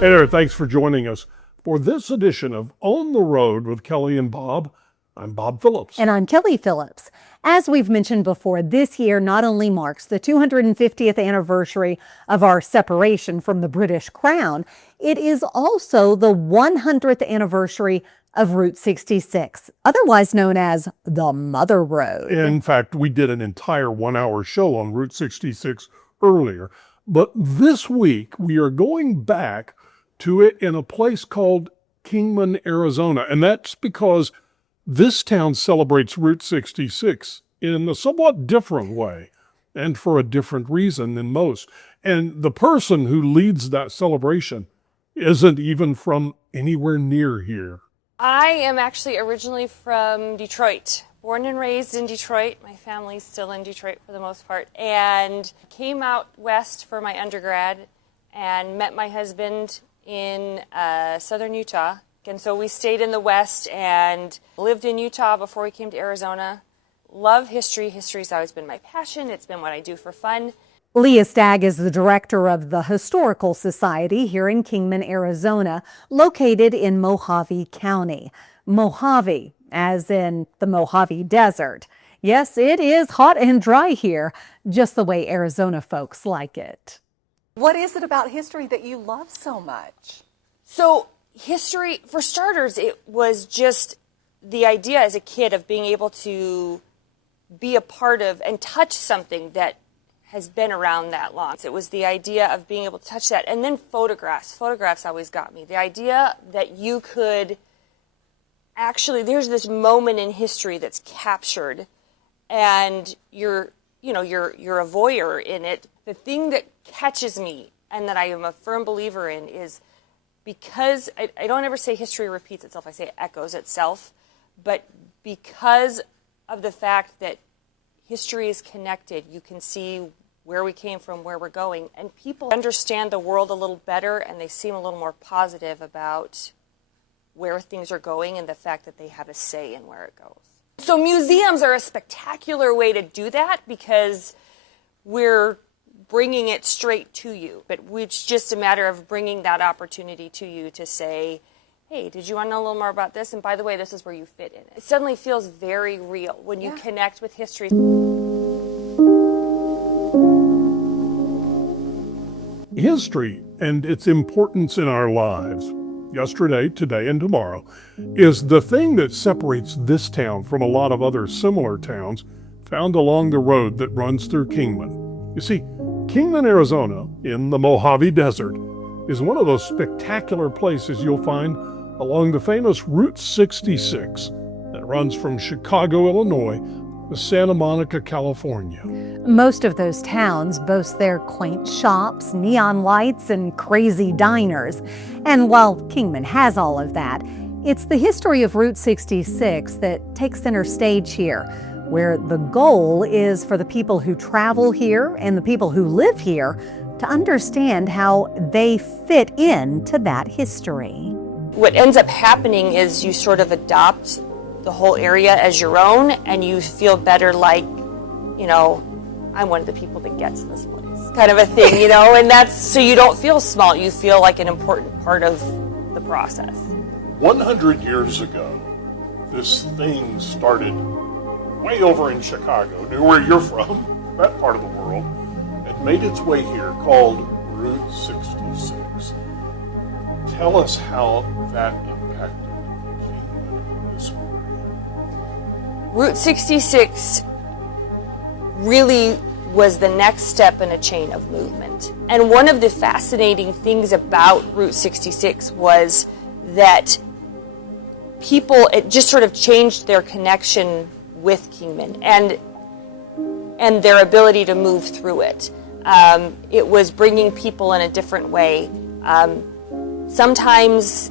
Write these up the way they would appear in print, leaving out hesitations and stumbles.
Hey there, thanks for joining us. For this edition of On the Road with Kelly and Bob, I'm Bob Phillips. And I'm Kelly Phillips. As we've mentioned before, this year not only marks the 250th anniversary of our separation from the British Crown, it is also the 100th anniversary of Route 66, otherwise known as the Mother Road. In fact, we did an entire 1-hour show on Route 66 earlier. But this week, we are going back to it in a place called Kingman, Arizona. And that's because this town celebrates Route 66 in a somewhat different way and for a different reason than most. And the person who leads that celebration isn't even from anywhere near here. I am actually originally from Detroit. Born and raised in Detroit. My family's still in Detroit for the most part. And came out west for my undergrad and met my husband in southern Utah. And so we stayed in the West and lived in Utah before we came to Arizona. Love history. History's always been my passion. It's been what I do for fun. Leah Stagg is the director of the Historical Society here in Kingman, Arizona, located in Mojave County. Mojave, as in the Mojave Desert. Yes, it is hot and dry here, just the way Arizona folks like it. What is it about history that you love so much? So history, for starters, it was just the idea as a kid of being able to be a part of and touch something that has been around that long. It was the idea of being able to touch that. And then photographs. Photographs always got me. The idea that you could actually, there's this moment in history that's captured and you're a voyeur in it. The thing that catches me and that I am a firm believer in is because, I don't ever say history repeats itself, I say it echoes itself, but because of the fact that history is connected, you can see where we came from, where we're going, and people understand the world a little better and they seem a little more positive about where things are going and the fact that they have a say in where it goes. So museums are a spectacular way to do that because we're bringing it straight to you. But it's just a matter of bringing that opportunity to you to say, hey, did you want to know a little more about this? And by the way, this is where you fit in it. It suddenly feels very real when you connect with history. History and its importance in our lives, yesterday, today, and tomorrow, is the thing that separates this town from a lot of other similar towns found along the road that runs through Kingman. You see, Kingman, Arizona, in the Mojave Desert, is one of those spectacular places you'll find along the famous Route 66 that runs from Chicago, Illinois, to Santa Monica, California. Most of those towns boast their quaint shops, neon lights, and crazy diners. And while Kingman has all of that, it's the history of Route 66 that takes center stage here, where the goal is for the people who travel here and the people who live here to understand how they fit into that history. What ends up happening is you sort of adopt the whole area as your own and you feel better like, I'm one of the people that gets this place, kind of a thing, and that's so you don't feel small, you feel like an important part of the process. 100 years ago, this thing started way over in Chicago, near where you're from, that part of the world, and made its way here, called Route 66. Tell us how that impacted Kingman in this area. Route 66 really was the next step in a chain of movement. And one of the fascinating things about Route 66 was that it just sort of changed their connection with Kingman and their ability to move through it. It was bringing people in a different way. Sometimes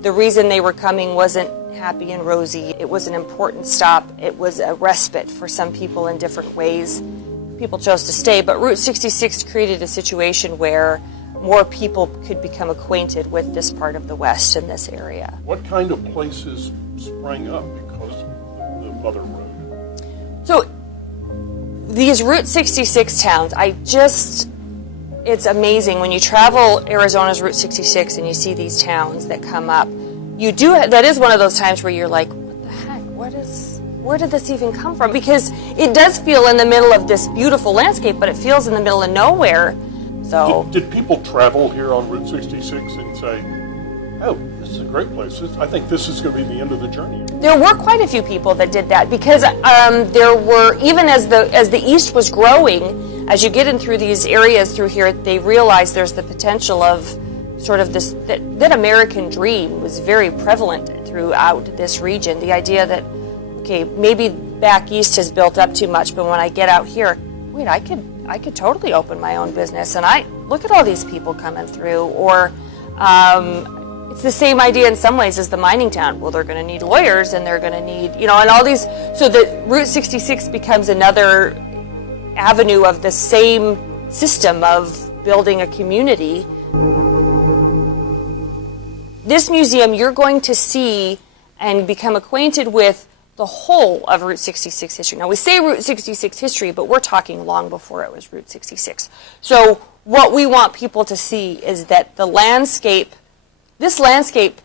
the reason they were coming wasn't happy and rosy. It was an important stop. It was a respite for some people in different ways. People chose to stay, but Route 66 created a situation where more people could become acquainted with this part of the West and this area. What kind of places sprang up because of the Mother Road? So these Route 66 towns, it's amazing when you travel Arizona's Route 66 and you see these towns that come up. That is one of those times where you're like, what the heck? Where did this even come from? Because it does feel in the middle of this beautiful landscape, but it feels in the middle of nowhere. So Did people travel here on Route 66 and say, oh, this is a great place. I think this is going to be the end of the journey? there were quite a few people that did that because there were, even as the East was growing, as you get in through these areas through here, they realized there's the potential of sort of this, that American dream was very prevalent throughout this region. The idea that, okay, maybe back East has built up too much, but when I get out here, wait, I could totally open my own business, and look at all these people coming through. Or it's the same idea in some ways as the mining town. Well, they're going to need lawyers, and they're going to need, and all these. So the Route 66 becomes another avenue of the same system of building a community. This museum, you're going to see and become acquainted with the whole of Route 66 history. Now, we say Route 66 history, but we're talking long before it was Route 66. So what we want people to see is that the landscape, this landscape,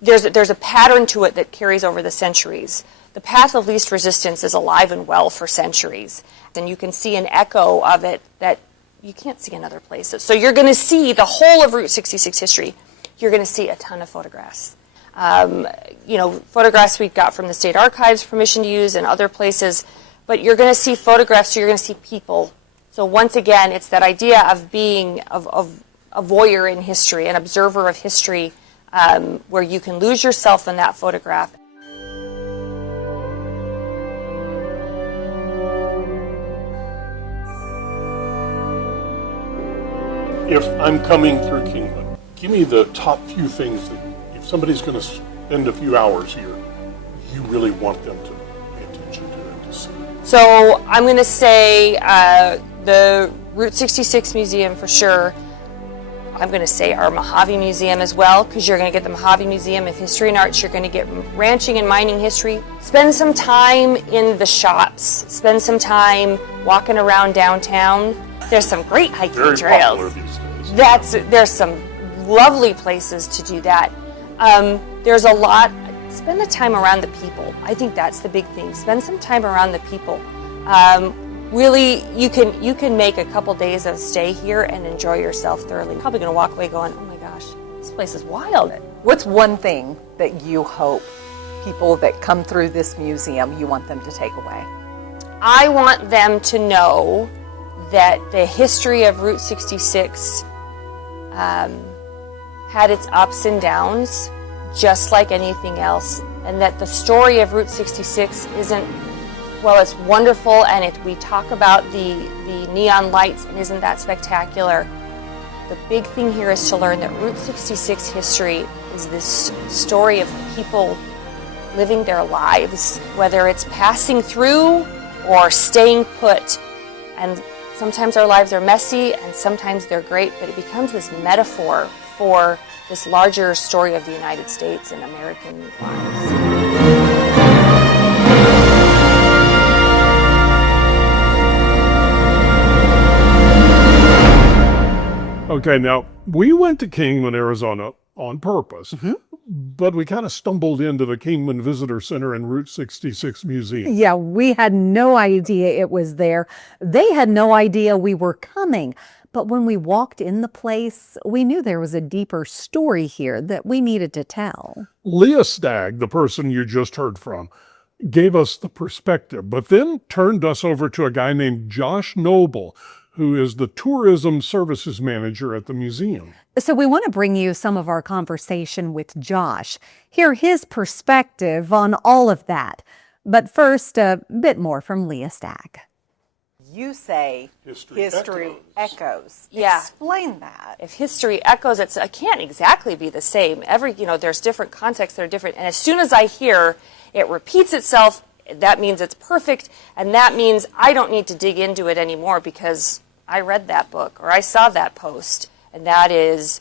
there's a pattern to it that carries over the centuries. The path of least resistance is alive and well for centuries. And you can see an echo of it that you can't see in other places. So you're going to see the whole of Route 66 history. You're going to see a ton of photographs. Photographs we got from the State Archives permission to use and other places, but you're going to see photographs, so you're going to see people. So once again, it's that idea of being a voyeur in history, an observer of history, where you can lose yourself in that photograph. If I'm coming through Kingman, give me the top few things that, if somebody's going to spend a few hours here, you really want them to pay attention to and to see. So I'm going to say the Route 66 Museum for sure. I'm going to say our Mojave Museum as well, because you're going to get the Mojave Museum of History and Arts. You're going to get ranching and mining history. Spend some time in the shops. Spend some time walking around downtown. There's some great hiking Very trails. popular these days. There's some lovely places to do that. There's a lot. Spend the time around the people. I think that's the big thing. Spend some time around the people. Really, you can make a couple days of stay here and enjoy yourself thoroughly. You're probably going to walk away going, oh my gosh, this place is wild. What's one thing that you hope people that come through this museum, you want them to take away? I want them to know that the history of Route 66 had its ups and downs, just like anything else, and that the story of Route 66 isn't, well, it's wonderful, and we talk about the neon lights, and isn't that spectacular? The big thing here is to learn that Route 66 history is this story of people living their lives, whether it's passing through or staying put. And sometimes our lives are messy, and sometimes they're great, but it becomes this metaphor for this larger story of the United States and American lives. Okay, now, we went to Kingman, Arizona on purpose, but we kind of stumbled into the Kingman Visitor Center and Route 66 Museum. Yeah, we had no idea it was there. They had no idea we were coming. But when we walked in the place, we knew there was a deeper story here that we needed to tell. Leah Stagg, the person you just heard from, gave us the perspective, but then turned us over to a guy named Josh Noble, who is the tourism services manager at the museum. So we want to bring you some of our conversation with Josh, hear his perspective on all of that. But first, a bit more from Leah Stagg. You say history echoes. Yeah. Explain that. If history echoes, it can't exactly be the same. There's different contexts that are different. And as soon as I hear it repeats itself, that means it's perfect. And that means I don't need to dig into it anymore because I read that book or I saw that post. And that is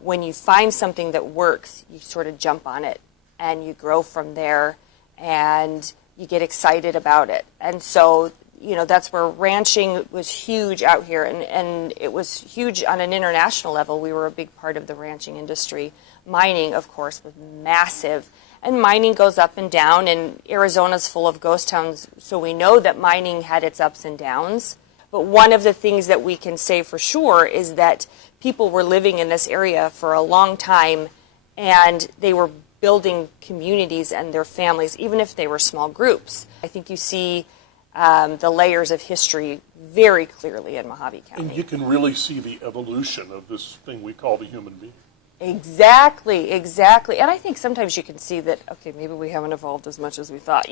when you find something that works, you sort of jump on it and you grow from there and you get excited about it. And so that's where ranching was huge out here, and it was huge on an international level. We were a big part of the ranching industry. Mining, of course, was massive, and mining goes up and down, and Arizona's full of ghost towns, so we know that mining had its ups and downs. But one of the things that we can say for sure is that people were living in this area for a long time, and they were building communities and their families, even if they were small groups. I think you see the layers of history very clearly in Mojave County. And you can really see the evolution of this thing we call the human being. Exactly. And I think sometimes you can see that, okay, maybe we haven't evolved as much as we thought,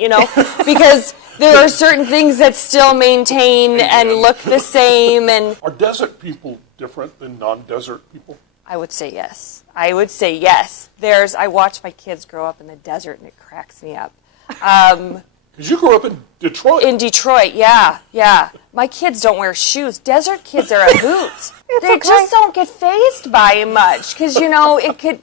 because there are certain things that still maintain and look the same. And are desert people different than non-desert people? I would say yes. I watch my kids grow up in the desert, and it cracks me up. Because you grew up in Detroit. In Detroit, yeah. My kids don't wear shoes. Desert kids are a hoot. They just don't get fazed by it much. Because, it could,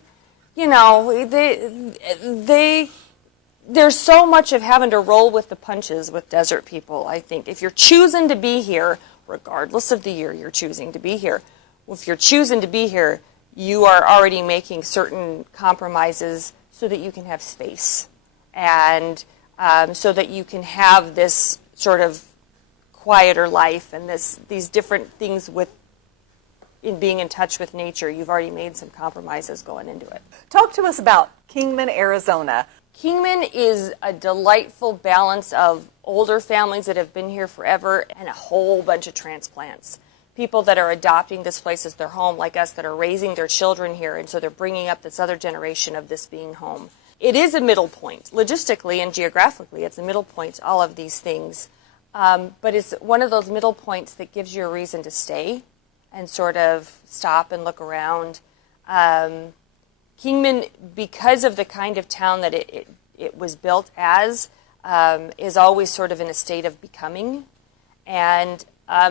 there's so much of having to roll with the punches with desert people, I think. If you're choosing to be here, regardless of the year you're choosing to be here, if you're choosing to be here, you are already making certain compromises so that you can have space. And so that you can have this sort of quieter life and these different things in being in touch with nature. You've already made some compromises going into it. Talk to us about Kingman, Arizona. Kingman is a delightful balance of older families that have been here forever and a whole bunch of transplants. People that are adopting this place as their home, like us, that are raising their children here, and so they're bringing up this other generation of this being home. It is a middle point. Logistically and geographically, it's a middle point to all of these things. But it's one of those middle points that gives you a reason to stay and sort of stop and look around. Kingman, because of the kind of town that it was built as, is always sort of in a state of becoming. And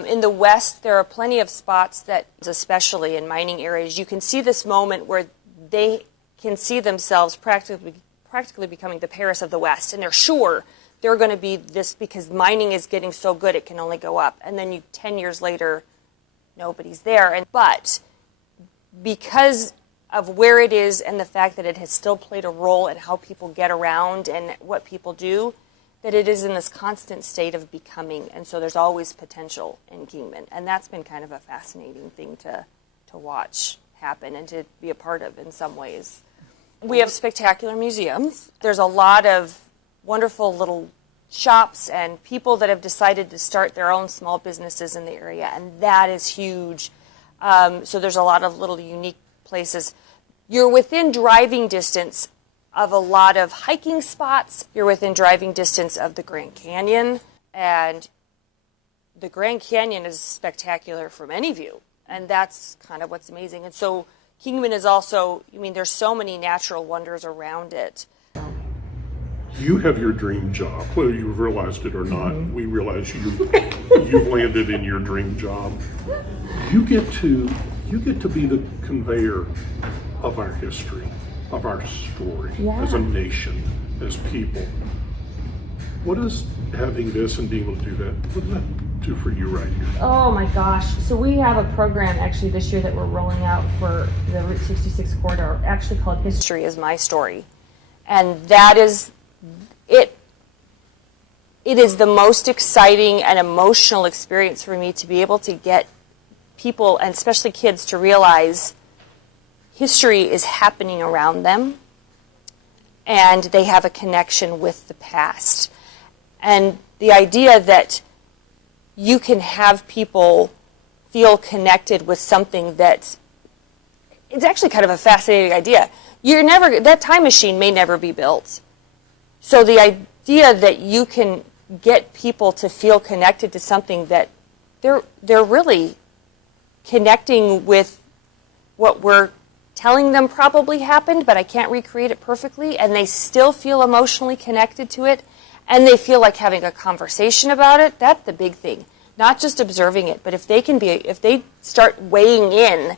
in the West, there are plenty of spots that, especially in mining areas, you can see this moment where they can see themselves practically becoming the Paris of the West, and they're sure they're going to be this because mining is getting so good it can only go up. And then 10 years later, nobody's there. But because of where it is and the fact that it has still played a role in how people get around and what people do, that it is in this constant state of becoming. And so there's always potential in Kingman. And that's been kind of a fascinating thing to watch happen and to be a part of in some ways. We have spectacular museums. There's a lot of wonderful little shops and people that have decided to start their own small businesses in the area, and that is huge. So there's a lot of little unique places. You're within driving distance of a lot of hiking spots. You're within driving distance of the Grand Canyon, and the Grand Canyon is spectacular from any view, and that's kind of what's amazing. And so Kingman is also, there's so many natural wonders around it. You have your dream job, whether you've realized it or not. We realize you've landed in your dream job. You get to be the conveyor of our history, of our story, as a nation, as people. What is having this and being able to do that, what does that do for you right here? Oh my gosh. So we have a program actually this year that we're rolling out for the Route 66 corridor, actually called History is My Story. And that is, it is the most exciting and emotional experience for me to be able to get people, and especially kids, to realize history is happening around them and they have a connection with the past. And the idea that you can have people feel connected with something that it's actually kind of a fascinating idea. That time machine may never be built. So the idea that you can get people to feel connected to something that they're really connecting with what we're telling them probably happened, but I can't recreate it perfectly, and they still feel emotionally connected to it, and they feel like having a conversation about it, that's the big thing. Not just observing it, but if they start weighing in,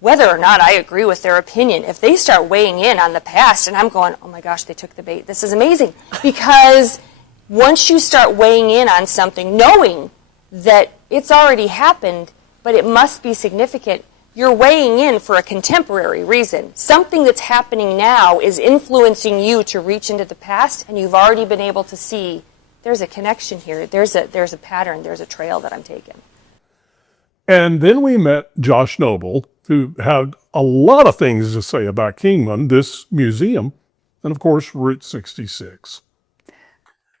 whether or not I agree with their opinion, if they start weighing in on the past and I'm going, oh my gosh, they took the bait, this is amazing. Because once you start weighing in on something, knowing that it's already happened, but it must be significant, you're weighing in for a contemporary reason. Something that's happening now is influencing you to reach into the past, and you've already been able to see there's a connection here, there's a pattern, there's a trail that I'm taking. And then we met Josh Noble, who had a lot of things to say about Kingman, this museum, and of course, Route 66.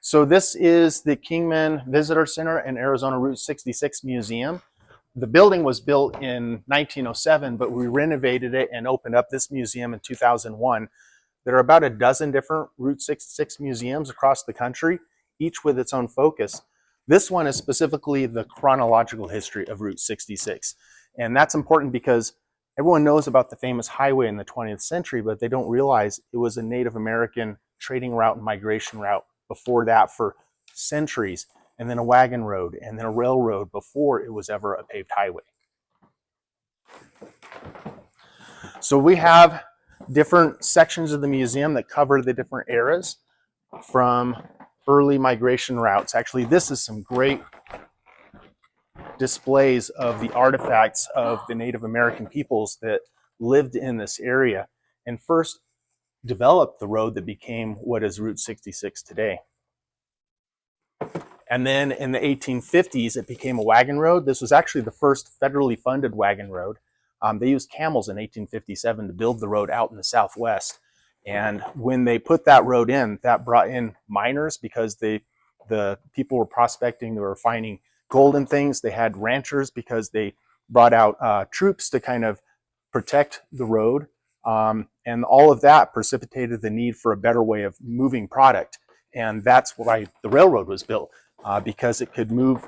So this is the Kingman Visitor Center and Arizona Route 66 Museum. The building was built in 1907, but we renovated it and opened up this museum in 2001. There are about a dozen different Route 66 museums across the country, each with its own focus. This one is specifically the chronological history of Route 66. And that's important because everyone knows about the famous highway in the 20th century, but they don't realize it was a Native American trading route and migration route before that for centuries, and then a wagon road, and then a railroad before it was ever a paved highway. So we have different sections of the museum that cover the different eras from early migration routes. Actually, this is some great displays of the artifacts of the Native American peoples that lived in this area and first developed the road that became what is Route 66 today. And then in the 1850s, it became a wagon road. This was actually the first federally funded wagon road. They used camels in 1857 to build the road out in the Southwest. And when they put that road in, that brought in miners because the people were prospecting, they were finding gold and things. They had ranchers because they brought out troops to kind of protect the road. And all of that precipitated the need for a better way of moving product. And that's why the railroad was built, because it could move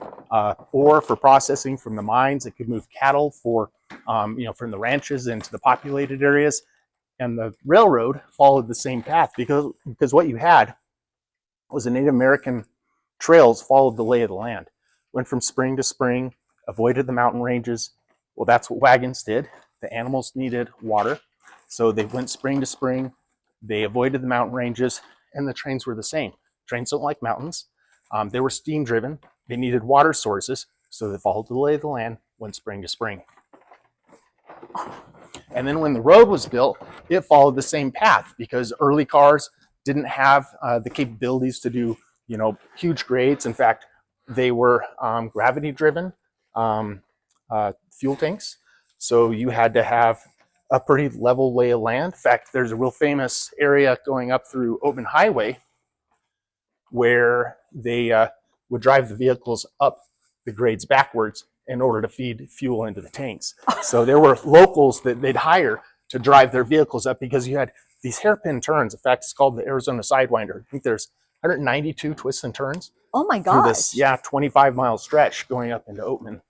ore for processing from the mines. It could move cattle for, from the ranches into the populated areas. And the railroad followed the same path because what you had was the Native American trails followed the lay of the land. Went from spring to spring, avoided the mountain ranges. Well, that's what wagons did. The animals needed water. So they went spring to spring. They avoided the mountain ranges, and the trains were the same. Trains don't like mountains. They were steam driven. They needed water sources. So they followed the lay of the land, went spring to spring. And then when the road was built, it followed the same path because early cars didn't have the capabilities to do, huge grades. In fact, they were gravity driven fuel tanks. So you had to have a pretty level lay of land. In fact, there's a real famous area going up through Open Highway where they would drive the vehicles up the grades backwards in order to feed fuel into the tanks. So there were locals that they'd hire to drive their vehicles up because you had these hairpin turns. In fact, it's called the Arizona Sidewinder. I think there's 192 twists and turns. Oh my Through gosh. this, 25-mile stretch going up into Oatman.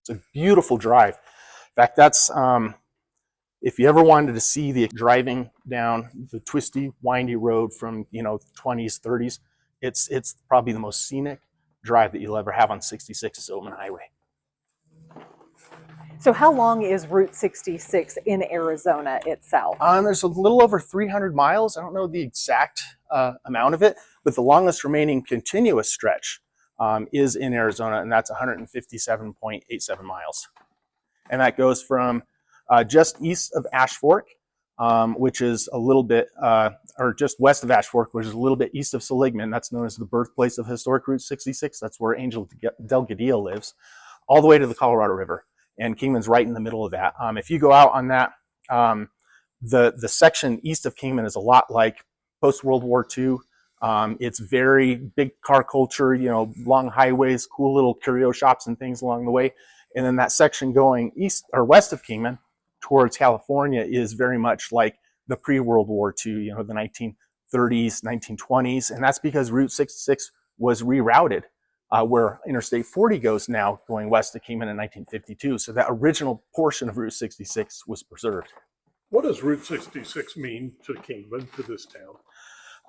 It's a beautiful drive. In fact, that's, if you ever wanted to see the driving down the twisty, windy road from, 20s, 30s, it's probably the most scenic drive that you'll ever have on 66 Oatman Highway. So how long is Route 66 in Arizona itself? There's a little over 300 miles. I don't know the exact amount of it, but the longest remaining continuous stretch is in Arizona, and that's 157.87 miles. And that goes from just east of Ash Fork, which is a little bit, or just west of Ash Fork, which is a little bit east of Seligman. That's known as the birthplace of historic Route 66. That's where Angel Delgadillo lives, all the way to the Colorado River. And Kingman's right in the middle of that. If you go out on that, the section east of Kingman is a lot like post-World War II. It's very big car culture, long highways, cool little curio shops and things along the way. And then that section going east or west of Kingman towards California is very much like the pre-World War II, the 1930s, 1920s. And that's because Route 66 was rerouted. Where Interstate 40 goes now, going west of Kingman in 1952. So that original portion of Route 66 was preserved. What does Route 66 mean to Kingman, to this town?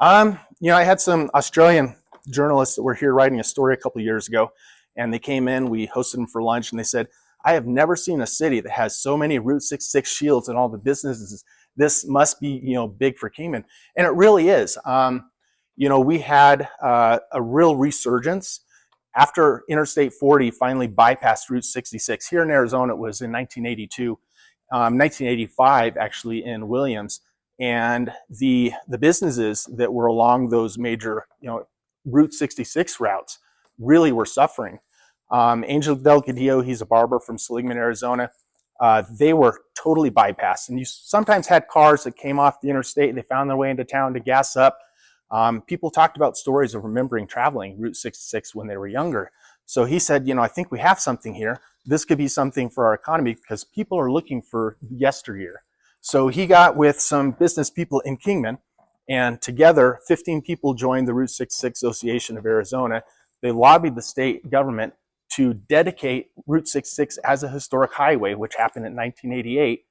I had some Australian journalists that were here writing a story a couple of years ago, and they came in, we hosted them for lunch, and they said, I have never seen a city that has so many Route 66 shields and all the businesses. This must be, big for Kingman. And it really is. we had a real resurgence after Interstate 40 finally bypassed Route 66. Here in Arizona, it was in 1982, 1985 actually in Williams, and the businesses that were along those major, Route 66 routes really were suffering. Angel Delgadillo, he's a barber from Seligman, Arizona. They were totally bypassed, and you sometimes had cars that came off the interstate. They found their way into town to gas up. People talked about stories of remembering traveling Route 66 when they were younger. So he said, I think we have something here. This could be something for our economy because people are looking for yesteryear. So he got with some business people in Kingman, and together 15 people joined the Route 66 Association of Arizona. They lobbied the state government to dedicate Route 66 as a historic highway, which happened in 1988.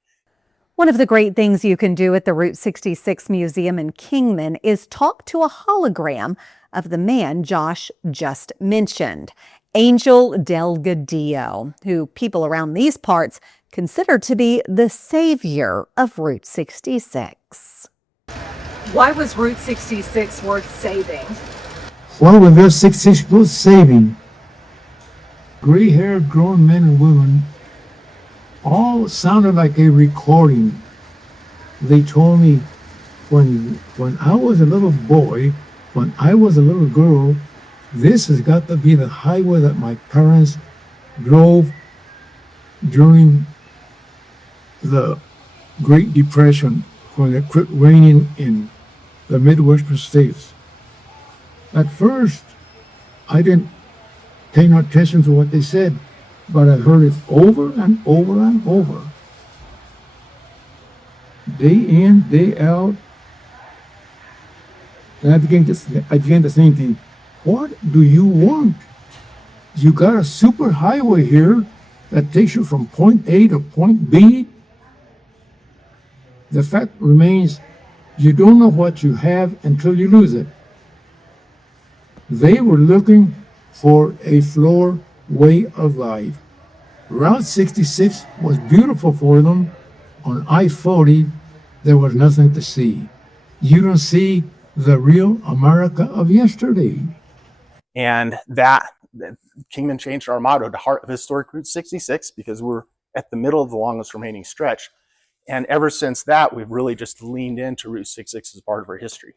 One of the great things you can do at the Route 66 Museum in Kingman is talk to a hologram of the man Josh just mentioned, Angel Delgadillo, who people around these parts consider to be the savior of Route 66. Why was Route 66 worth saving? Why was Route 66 worth saving? Gray-haired grown men and women all sounded like a recording. They told me when I was a little boy, when I was a little girl, this has got to be the highway that my parents drove during the Great Depression when it quit raining in the Midwestern states. At first, I didn't pay no attention to what they said, but I heard it over and over and over. Day in, day out. And I began to think, what do you want? You got a super highway here that takes you from point A to point B. The fact remains, you don't know what you have until you lose it. They were looking for a floor way of life. Route 66 was beautiful for them. On I-40, there was nothing to see. You don't see the real America of yesterday. And that Kingman changed our motto to Heart of Historic Route 66 because we're at the middle of the longest remaining stretch. And ever since that, we've really just leaned into Route 66 as part of our history.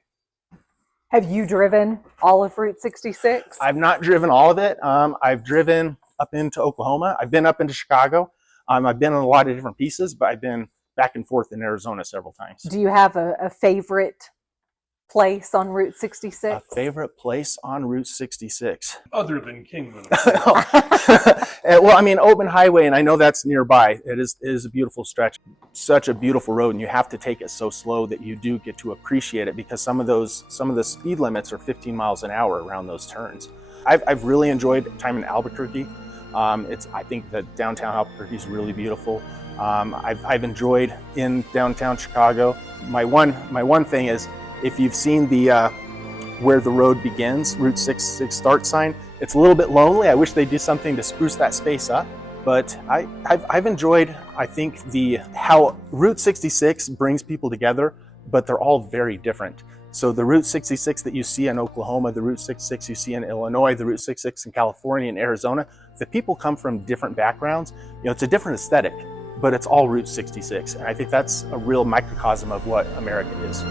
Have you driven all of Route 66? I've not driven all of it. I've driven up into Oklahoma. I've been up into Chicago. I've been in a lot of different pieces, but I've been back and forth in Arizona several times. Do you have a favorite place on Route 66? A favorite place on Route 66? Other than Kingman. Well, Open Highway, and I know that's nearby. It is a beautiful stretch. Such a beautiful road, and you have to take it so slow that you do get to appreciate it because some of the speed limits are 15 miles an hour around those turns. I've really enjoyed time in Albuquerque. I think that downtown Albuquerque is really beautiful. I've enjoyed in downtown Chicago. My one thing is, if you've seen the where the road begins, Route 66 start sign, it's a little bit lonely. I wish they'd do something to spruce that space up. But I've enjoyed, I think, how Route 66 brings people together, but they're all very different. So the Route 66 that you see in Oklahoma, the Route 66 you see in Illinois, the Route 66 in California and Arizona, the people come from different backgrounds. It's a different aesthetic, but it's all Route 66. And I think that's a real microcosm of what America is.